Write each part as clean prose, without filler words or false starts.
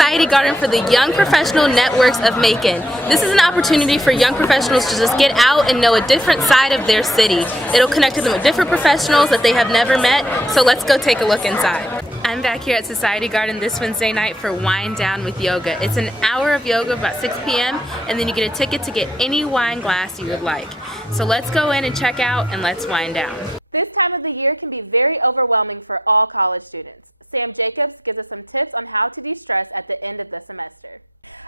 Society Garden for the Young Professional Networks of Macon. This is an opportunity for young professionals to just get out and know a different side of their city. It'll connect them with different professionals that they have never met, so let's go take a look inside. I'm back here at Society Garden this Wednesday night for Wind Down with Yoga. It's an hour of yoga about 6 p.m. and then you get a ticket to get any wine glass you would like. So let's go in and check out and let's wind down. This time of the year can be very overwhelming for all college students. Sam Jacobs gives us some tips on how to de-stress at the end of the semester.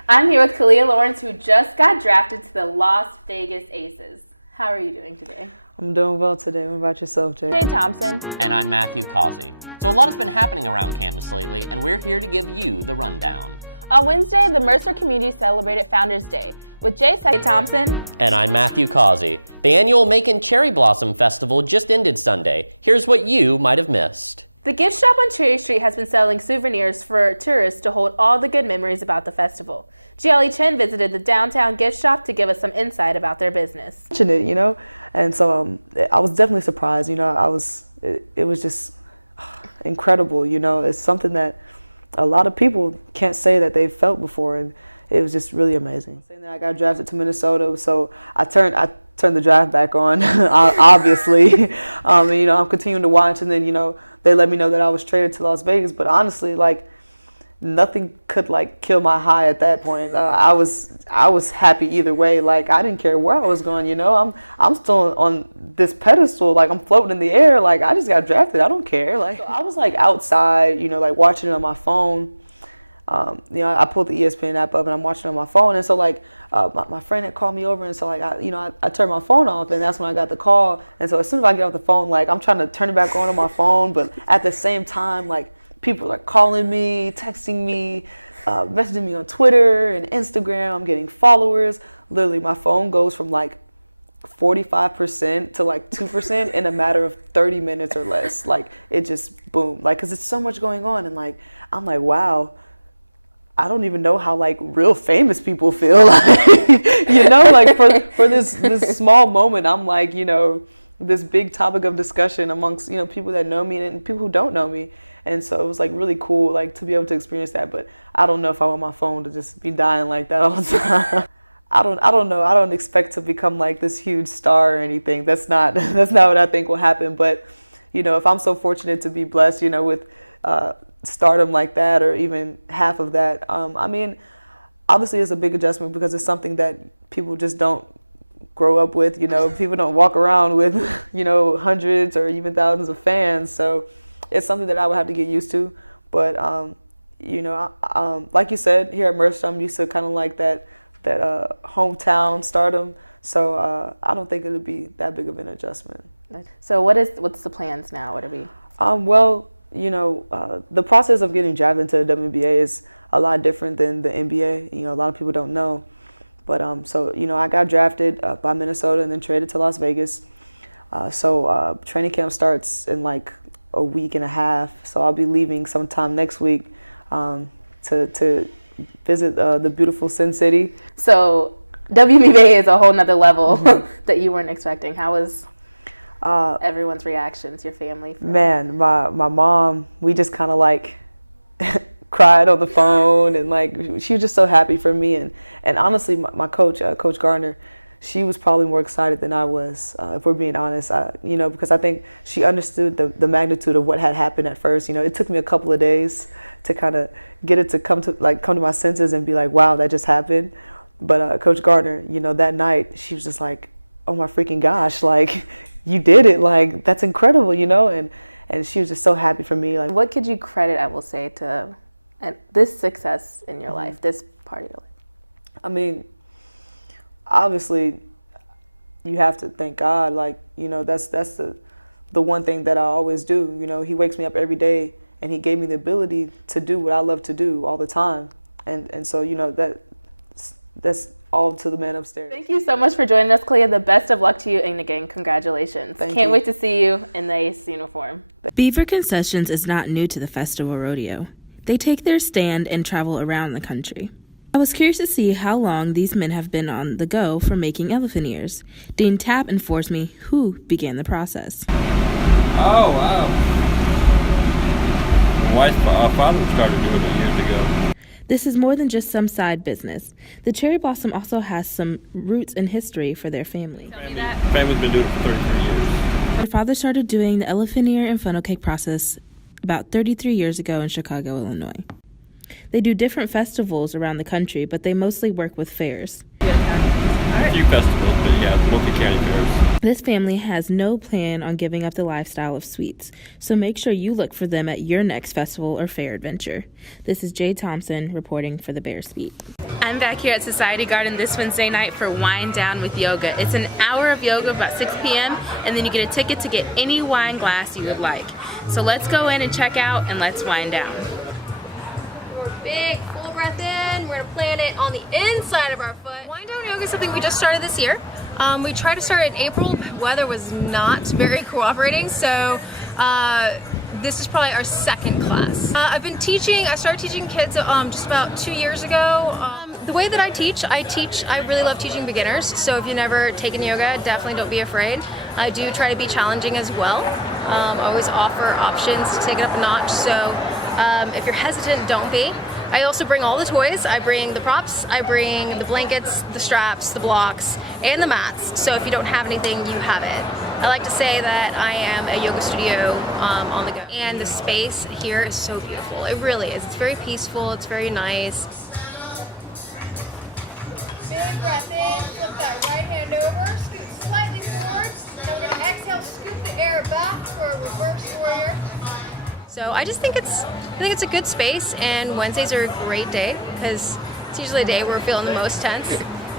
I'm here with Kalia Lawrence, who just got drafted to the Las Vegas Aces. How are you doing today? I'm doing well today. What about yourself, Jay? Jay Thompson. And I'm Matthew Causey. So a lot has been happening around campus lately, and we're here to give you the rundown. On Wednesday, the Mercer community celebrated Founders Day with Jay Thompson. And I'm Matthew Causey. The annual Macon Cherry Blossom Festival just ended Sunday. Here's what you might have missed. The gift shop on Cherry Street has been selling souvenirs for tourists to hold all the good memories about the festival. Jiali Chen visited the downtown gift shop to give us some insight about their business. And so I was definitely surprised. It was just incredible. It's something that a lot of people can't say that they've felt before, and it was just really amazing. Saying that I got drafted to Minnesota, so I turned the draft back on, obviously. I'm continuing to watch, and then they let me know that I was traded to Las Vegas. But honestly, nothing could kill my high at that point. I was happy either way. I didn't care where I was going. I'm still on this pedestal. I'm floating in the air. I just got drafted. I don't care. So I was outside. Watching it on my phone. I pulled the ESPN app up and I'm watching it on my phone. And so my friend had called me over, and so I turned my phone off, and that's when I got the call. And so as soon as I get off the phone, I'm trying to turn it back on my phone, but at the same time, people are calling me, texting me, messaging me on Twitter and Instagram. I'm getting followers. Literally, my phone goes from 45% to 2% in a matter of 30 minutes or less. It just boom. Because it's so much going on, and I'm wow. I don't even know how real famous people feel. For this small moment, I'm this big topic of discussion amongst people that know me and people who don't know me. And so it was really cool to be able to experience that. But I don't know if I want my phone to just be dying like that all the time. I don't know. I don't expect to become this huge star or anything. That's not what I think will happen. But if I'm so fortunate to be blessed, with stardom like that, or even half of that, obviously it's a big adjustment because it's something that people just don't grow up with. People don't walk around with hundreds or even thousands of fans. So it's something that I would have to get used to. But like you said, here at Mercer, I'm used to kind of that hometown stardom. So I don't think it'll be that big of an adjustment. So what's the plans now? What are we? The process of getting drafted into the WNBA is a lot different than the NBA. A lot of people don't know. But I got drafted by Minnesota and then traded to Las Vegas. So training camp starts in a week and a half. So I'll be leaving sometime next week to visit the beautiful Sin City. So WNBA is a whole nother level that you weren't expecting. How was everyone's reactions, your family? Man, my mom, we just kind of cried on the phone, and she was just so happy for me. And honestly, my coach, Coach Gardner, she was probably more excited than I was, if we're being honest. Because I think she understood the magnitude of what had happened at first. It took me a couple of days to kind of get it to come to my senses and be wow, that just happened. But Coach Gardner, that night, she was just oh my freaking gosh, you did it, that's incredible, and she was just so happy for me. What could you credit, I will say, to this success in your life, this part of your life? Obviously, you have to thank God. That's the one thing that I always do. He wakes me up every day, and he gave me the ability to do what I love to do all the time. And so, that's all to the man upstairs. Thank you so much for joining us, Clea. The best of luck to you, and again, congratulations. Can't wait to see you in the Ace uniform. Beaver Concessions is not new to the festival rodeo. They take their stand and travel around the country. I was curious to see how long these men have been on the go for making elephant ears. Dean Tapp informs me who began the process. Oh, wow. My wife's father started doing it years ago. This is more than just some side business. The Cherry Blossom also has some roots and history for their family. Family's been doing it for 33 years. Their father started doing the elephant ear and funnel cake process about 33 years ago in Chicago, Illinois. They do different festivals around the country, but they mostly work with fairs. A few festivals, but yeah, mostly county fairs. This family has no plan on giving up the lifestyle of sweets, so make sure you look for them at your next festival or fair adventure. This is Jay Thompson reporting for the Bears Beat. I'm back here at Society Garden this Wednesday night for Wind Down with Yoga. It's an hour of yoga about 6 p.m. and then you get a ticket to get any wine glass you would like. So let's go in and check out and let's wind down. Big, full breath in. We're gonna plant it on the inside of our foot. Wind down yoga is something we just started this year. We tried to start in April. Weather was not very cooperating, so this is probably our second class. I started teaching kids just about 2 years ago. The way that I really love teaching beginners, so if you've never taken yoga, definitely don't be afraid. I do try to be challenging as well. Always offer options to take it up a notch, so if you're hesitant, don't be. I also bring all the toys. I bring the props, I bring the blankets, the straps, the blocks, and the mats. So if you don't have anything, you have it. I like to say that I am a yoga studio on the go. And the space here is so beautiful. It really is. It's very peaceful. It's very nice. Big breath in, flip that right hand over, scoot slightly forward. So then exhale, scoop the air back for a reverse warrior. So I think it's a good space, and Wednesdays are a great day because it's usually a day where we're feeling the most tense.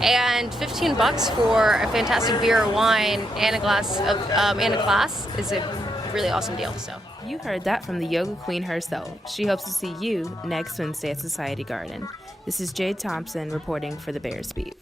And $15 for a fantastic beer or wine and a glass of and a class is a really awesome deal. So You heard that from the yoga queen herself. She hopes to see you next Wednesday at Society Garden. This is Jade Thompson reporting for the Bears Beat.